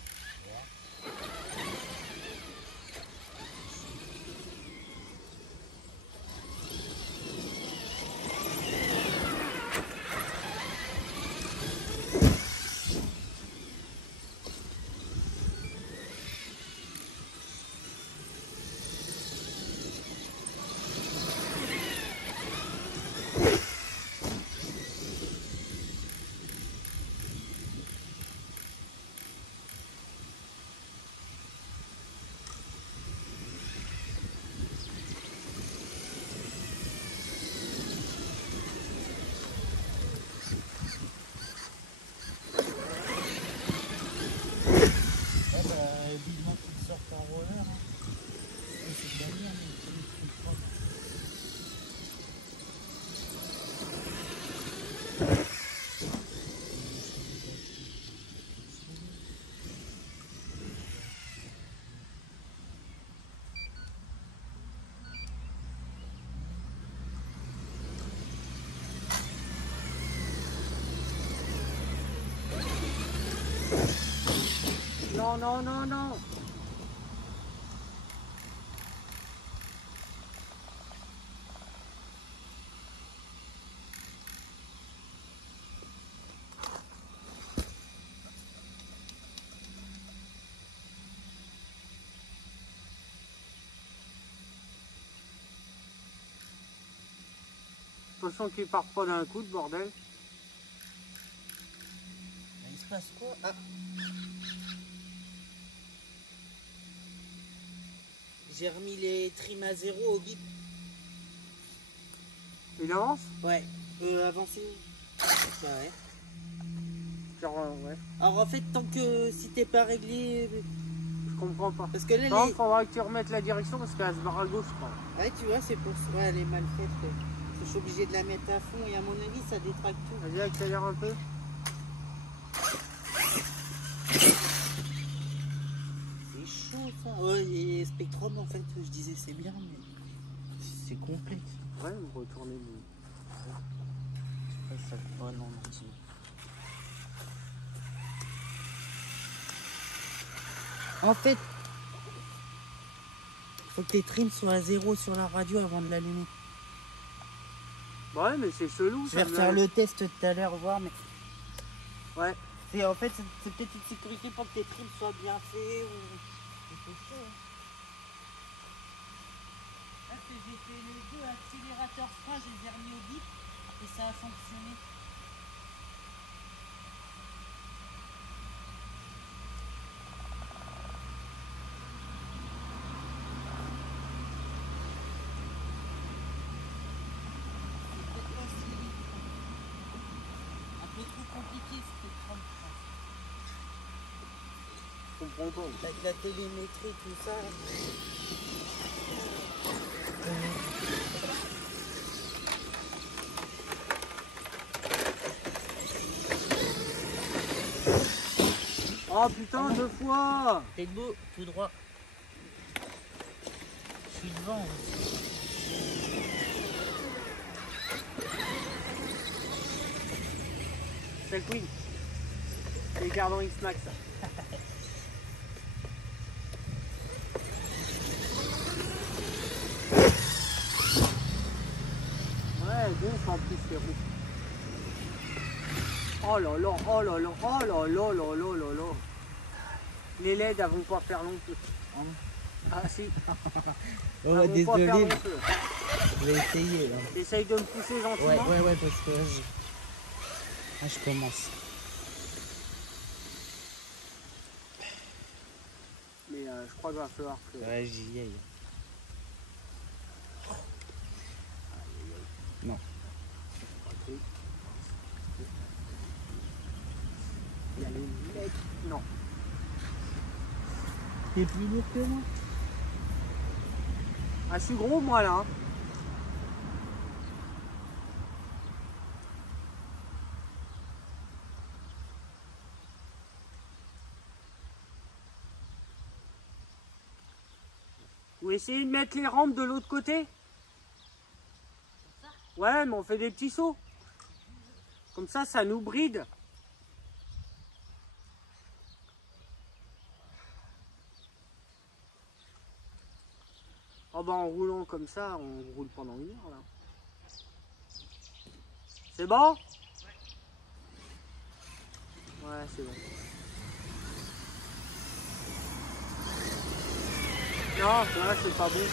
Vivement qu'il sorte en roller. Hein. C'est de la merde, mais c'est le truc propre. Non, non, non, non. Attention qu'il part pas d'un coup de bordel. Mais il se passe quoi? Ah. J'ai remis les trims à zéro au guide. Il avance? Ouais. Avancer. Bah ouais. Genre, ouais. Alors en fait, tant que si t'es pas réglé... Je comprends pas. Parce que là, Non, les... il faudra que tu remettes la direction parce qu'elle se barre à gauche, je crois. Ouais, tu vois, c'est pour ça. Ouais, elle est mal faite. Je suis obligé de la mettre à fond et à mon avis, ça détraque tout. Vas-y, accélère un peu. Chrome en fait, je disais c'est bien, mais c'est complexe. Ouais, vous retournez le... Ouais, ça va non, entier. En fait, faut que tes trims soient à 0 sur la radio avant de l'allumer. Ouais, mais c'est chelou. Je vais refaire le test tout à l'heure, voir, mais... Ouais. Et en fait, c'est peut-être une sécurité pour que tes trims soient bien faits ou... C'est chaud, hein. Là, j'ai fait les deux accélérateurs frein, je les ai remis au bip et ça a fonctionné. C'est peut-être pas un peu trop compliqué ce que prendre. Je comprends pas. Avec la télémétrie, tout ça. Oh putain, 2 fois. T'es debout, tout droit. Je suis devant aussi. C'est le Queen. C'est le Gardon X-Max. Ouais, gonfle en plus les roues. Oh là là, oh là là, oh là là là là là là. Les LED elles vont pas faire long feu. Ah si. Oh, Elles vont pas faire désolé, long feu. je vais essayer là. Essaye de me pousser gentiment. Ouais, parce que je commence. Mais je crois qu'il va falloir que... Ouais, j'y aille. Non. Ok. Il y a les LED. Non. T'es plus lourd que moi? Ah, je suis gros moi là. Hein. Vous essayez de mettre les rampes de l'autre côté? Ouais, mais on fait des petits sauts. Comme ça nous bride. Oh bah en roulant comme ça, on roule pendant 1 heure là. C'est bon? Ouais, c'est bon. Non, là c'est pas bon.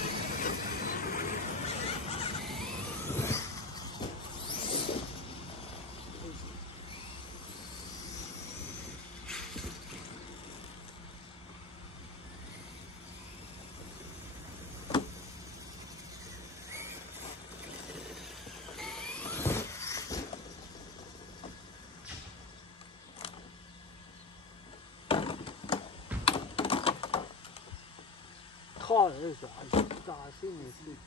Oh, j'aurais tout arraché, mais c'est...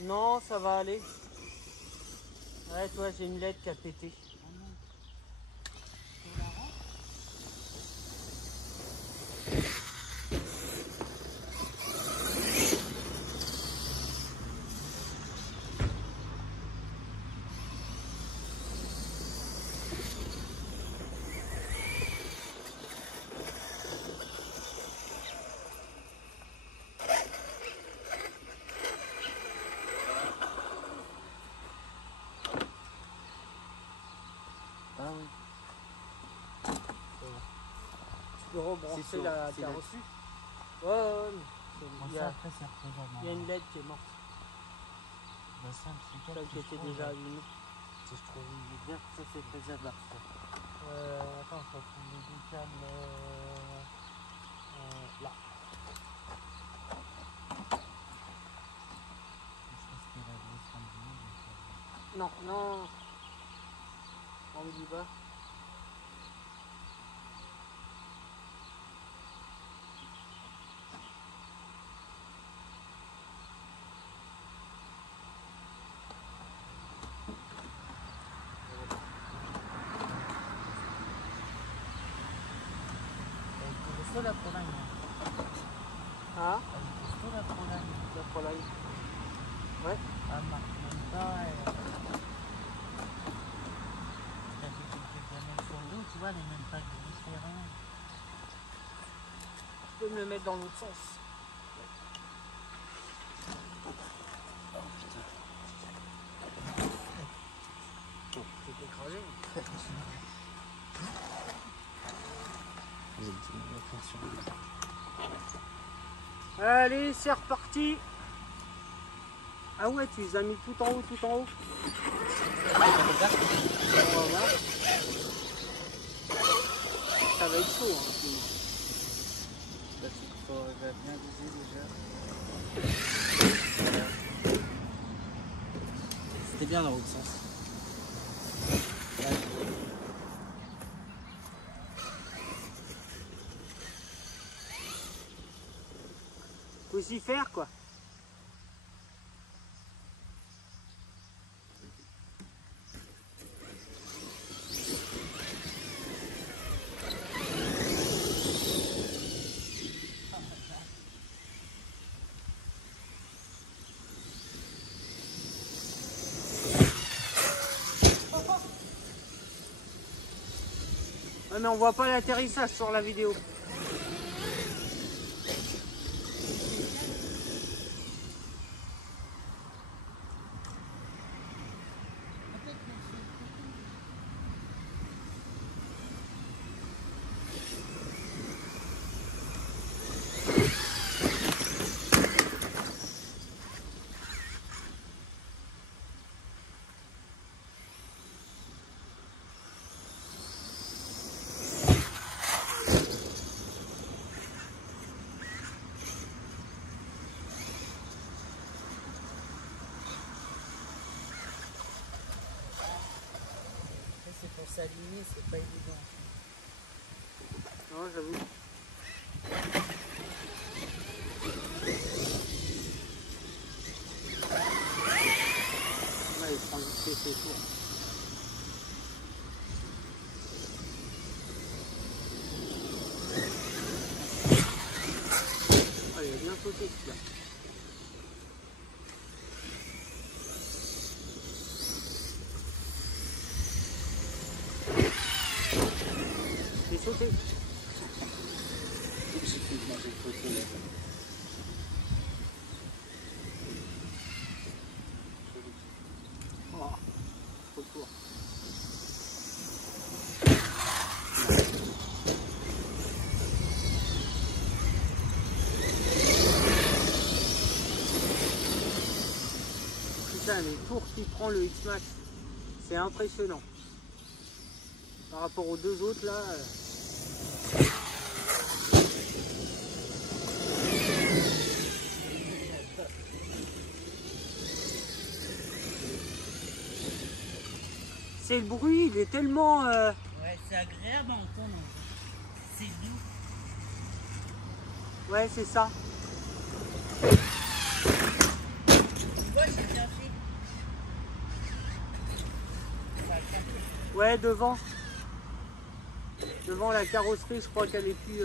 Non, ça va aller. Ouais, toi, j'ai une LED qui a pété. Ah oui. Tu peux rebrancher C'est la c'est carrosserie. Ouais. Il y a, après, c'est reposable. il y a une LED qui est morte. Bah, ça, c'est toi Celle qui était déjà allumée. Je trouve bien que ça c'est faisable après. Attends, je retrouve le boucan là. Non, non. On y va. Questo la Pologne. Ah, Questo la Pologne. la Pologne. Ouais. Ah, ma ça, t'as fait quelques années sur le dos, tu vois, les mêmes packs différents. Je peux me le mettre dans l'autre sens. C'est écrasé. Allez, c'est reparti. Ah ouais, tu les as mis tout en haut, tout en haut. On va voir. Ça va être chaud. Hein. Parce qu'il faut bien viser déjà. C'était bien dans l'autre sens. Faut s'y faire quoi. Ouais, mais on voit pas l'atterrissage sur la vidéo. C'est pour s'aligner, c'est pas évident. Non, j'avoue. Ouais, il prend vite fait ses tours. Ah, il a bien sauté celui-là. J'ai sauté. J'ai fait manger le côté là. Oh, trop court. Putain, les tours qu'il prend le X-Max, c'est impressionnant. Par rapport aux deux autres là. C'est le bruit, il est tellement... Ouais, c'est agréable à entendre. C'est doux. Ouais, c'est ça. Tu vois, j'ai bien fait. Ça a tapé. Ouais, devant. Devant la carrosserie, je crois qu'elle est plus...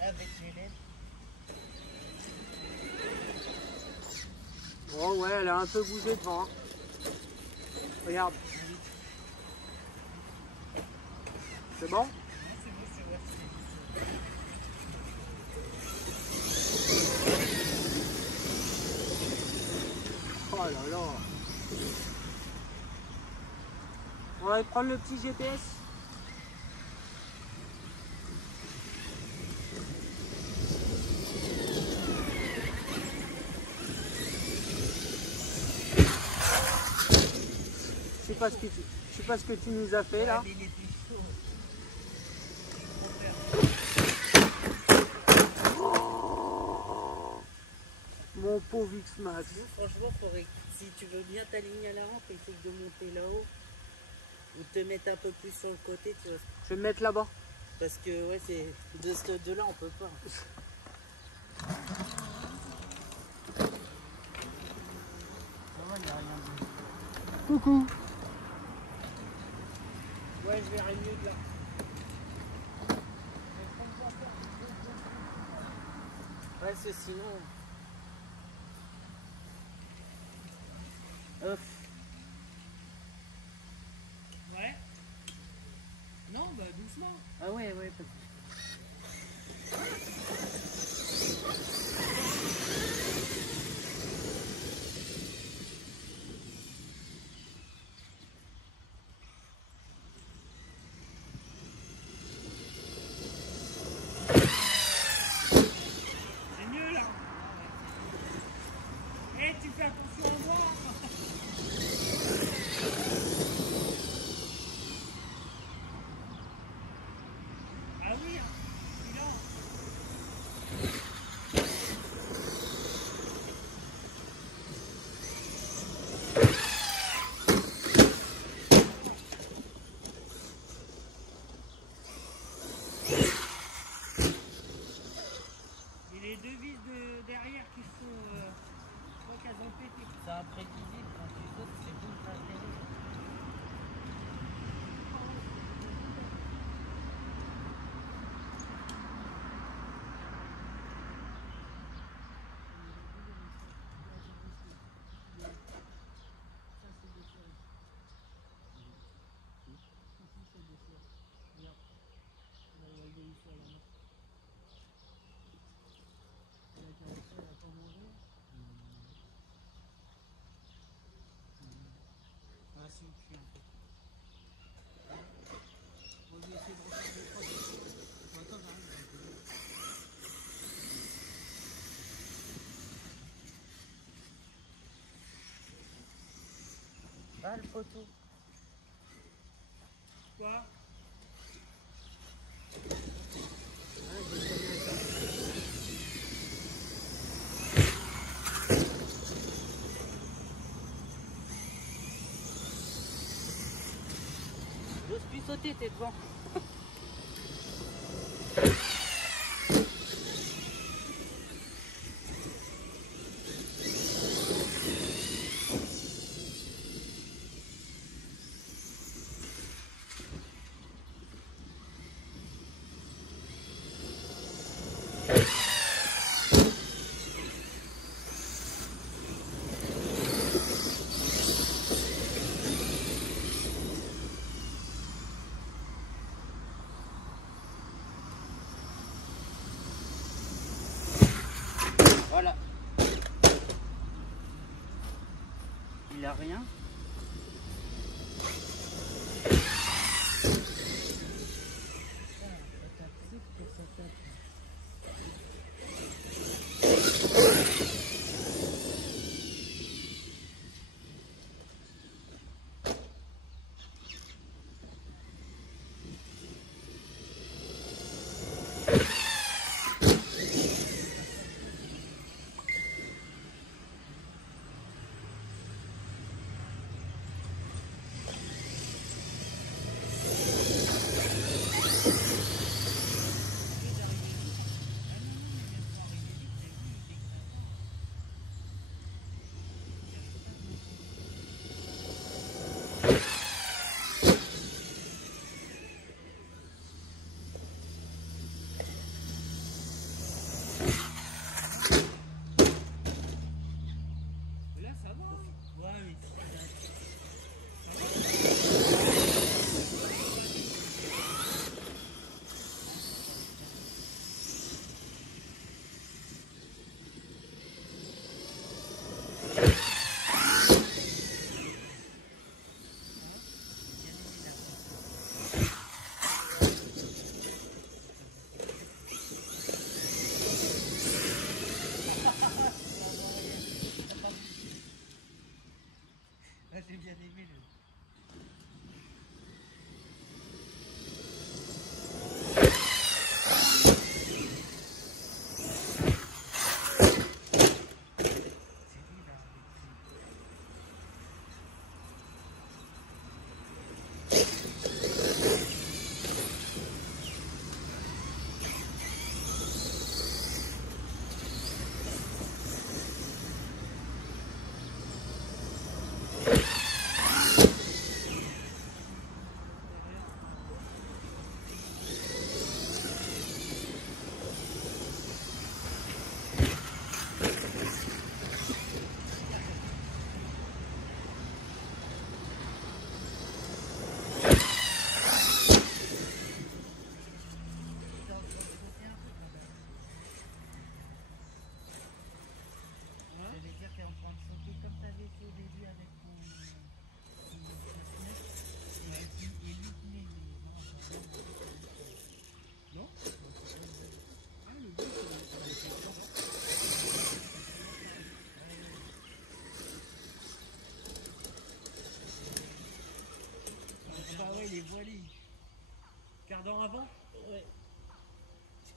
Avec les LED. Oh ouais, elle a un peu bougé devant. Hein. Regarde. C'est bon? Oh là là. On va aller prendre le petit GPS. Je sais pas ce que tu nous as fait là. Mais il est plus chaud. Mon pauvre X-Max. Nous, franchement, si tu veux bien t'aligner à la rampe, essaye de monter là-haut. Ou te mettre un peu plus sur le côté, tu vois. Je vais me mettre là-bas. Parce que, ouais, c'est de là, on peut pas. Coucou. Ouais, je verrai mieux de là. Ouais, c'est sinon... Ouais. Non, bah doucement. Ah ouais, ouais. C'est mieux là. Eh, tu fais attention à moi. Ah oui, hein. Silence. Et les deux vis de derrière qui sont, je crois qu'elles ont pété. C'est imprévisible quand tu sautes, c'est tout le trajet. Va le poteau. Quoi? J'ose plus sauter, t'es devant. Voilà. Il a rien.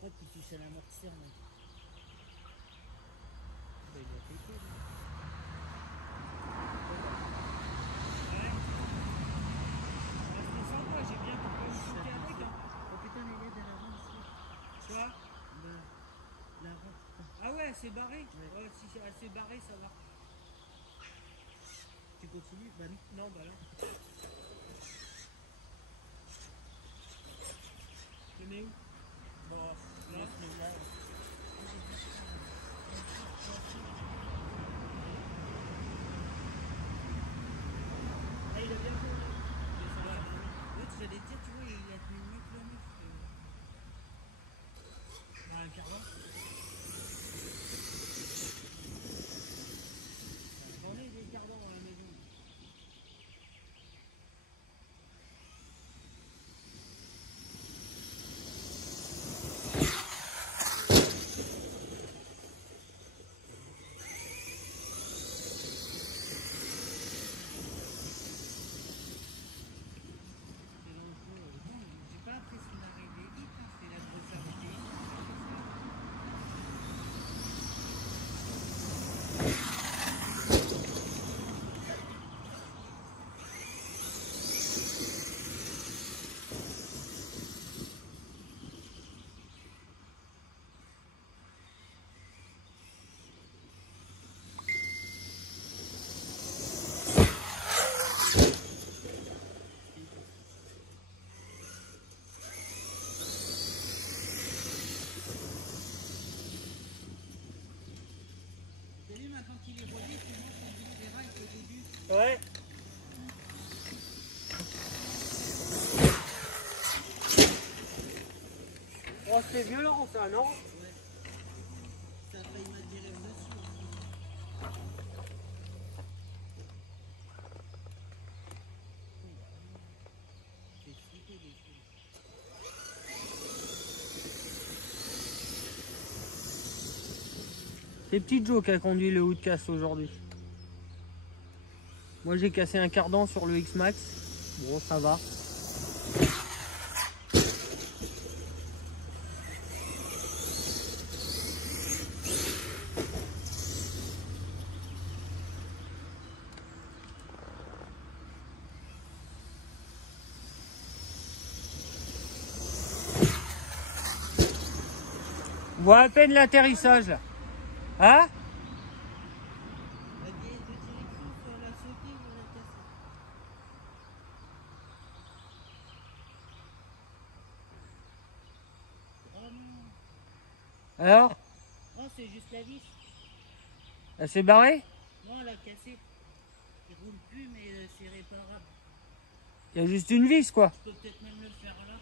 crois qu'il touche à l'amortisseur, mec. Bah, il a pété, lui. J'ai bien pourquoi il sautait avec. Hein. Oh putain, les LED à l'avant ici. Quoi? Bah, l'avant, putain. Ah ouais, c'est barré. Ouais. Ouais, si c'est barré, ça va. Tu continues? Bah non. Non, bah là. Je le mets où? Bon, là, je mets là. Ah, il a bien fait. Ouais, tu allais dire, tu vois, il a tenu mieux que la nuit. Un quart d'heure. On est des quarts d'heure dans la maison. J'ai pas l'impression d'arriver vite, hein. C'est la grosseur du pays. T'as vu, maintenant qu'il est rodé, c'est bon, son bout de ferraille qu'au début. Ouais. Oh, c'est violent ça, non? Ça a failli m'attirer dessus. J'ai flippé des choses. C'est Petit Joe qui a conduit le Outcast aujourd'hui. Moi j'ai cassé un cardan sur le X-Max. Bon, ça va. On voit à peine l'atterrissage là. Hein? La vieille de direction, soit la sauter ou la casser. Oh non. Alors? Oh, c'est juste la vis. Elle s'est barrée? Non, elle a cassé. Il roule plus, mais c'est réparable. Il y a juste une vis quoi. Je peux peut-être même le faire là.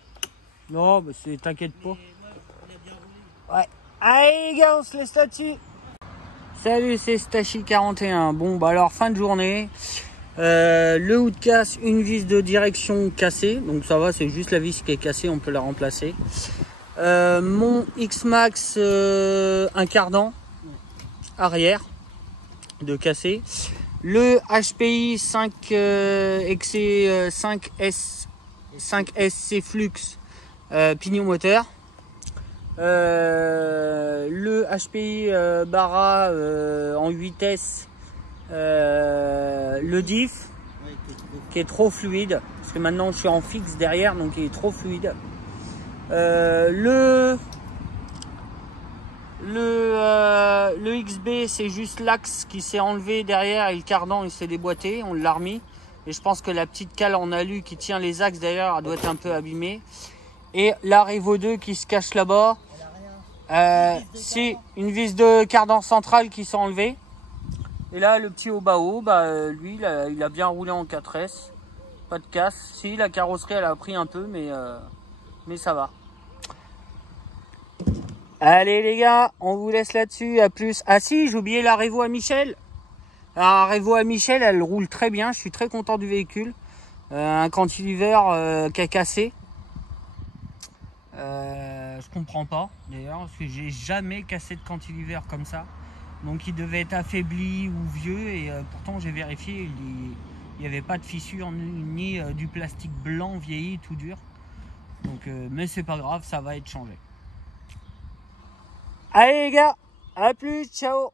Non, bah c'est t'inquiète Mais pas. ouais, il a bien roulé. Ouais. Allez les gars, on se laisse là-dessus. Salut, c'est Stachi41. Bon, bah alors, fin de journée. Le Outcast, une vis de direction cassée. Donc ça va, c'est juste la vis qui est cassée, on peut la remplacer. Mon X-Max, un cardan arrière de cassé. Le HPI 5 XC 5SC Flux pignon moteur. Le HPI Barra en 8S, le diff Ouais, qui est trop fluide parce que maintenant je suis en fixe derrière donc il est trop fluide. Le XB c'est juste l'axe qui s'est enlevé derrière et le cardan il s'est déboîté, on l'a remis et je pense que la petite cale en alu qui tient les axes derrière elle doit être un peu abîmée et la Revo 2 qui se cache là-bas. C'est une vis de cardan central qui s'est enlevée. Et là, le petit Obao, lui, il a bien roulé en 4S. Pas de casse. Si, la carrosserie, elle a pris un peu, mais ça va. Allez les gars, on vous laisse là-dessus. À plus. Ah si, j'ai oublié la Revo à Michel. La Revo à Michel, elle roule très bien. Je suis très content du véhicule. Un cantilever qui a cassé. Je comprends pas d'ailleurs parce que j'ai jamais cassé de cantilever comme ça, donc il devait être affaibli ou vieux et pourtant j'ai vérifié, il n'y avait pas de fissure ni du plastique blanc vieilli tout dur, donc mais c'est pas grave, ça va être changé. Allez les gars, à plus, ciao.